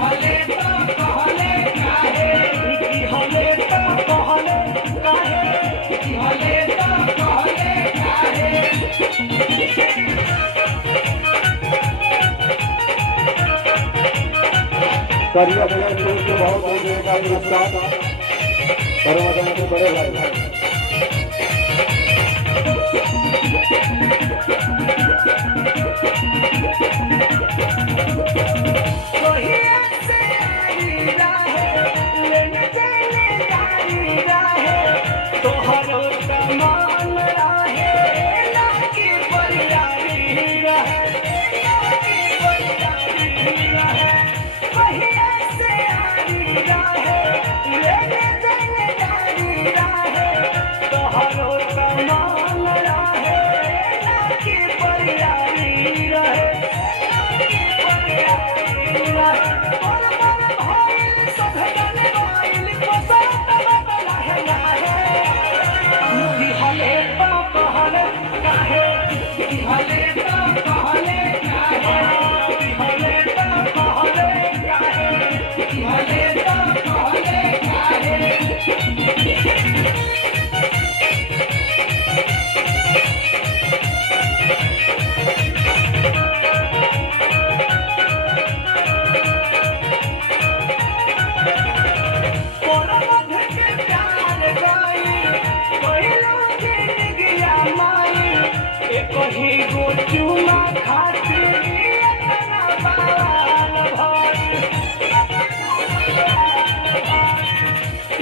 हले तो कहले काहे हले तो कहले काहे हले तो कहले काहे करिया भैया को बहुत बहुत का पुरस्कार कर्मचारी के बड़े भाई कहीं गो चूमा खातिर इतना बाल भर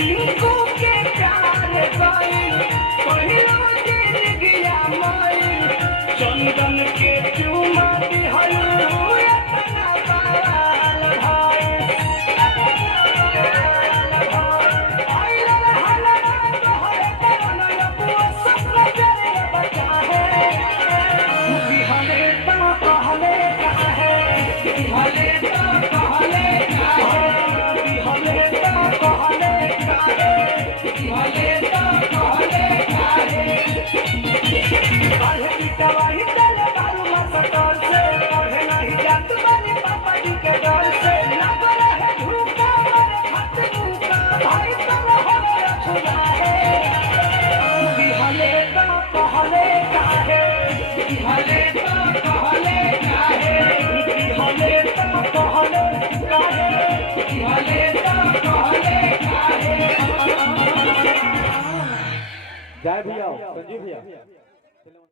इनको के प्यार गई कहियो दिन गया मई चंदन के चूमा दिहल इतना बाल भर जय भैया संजीव भैया।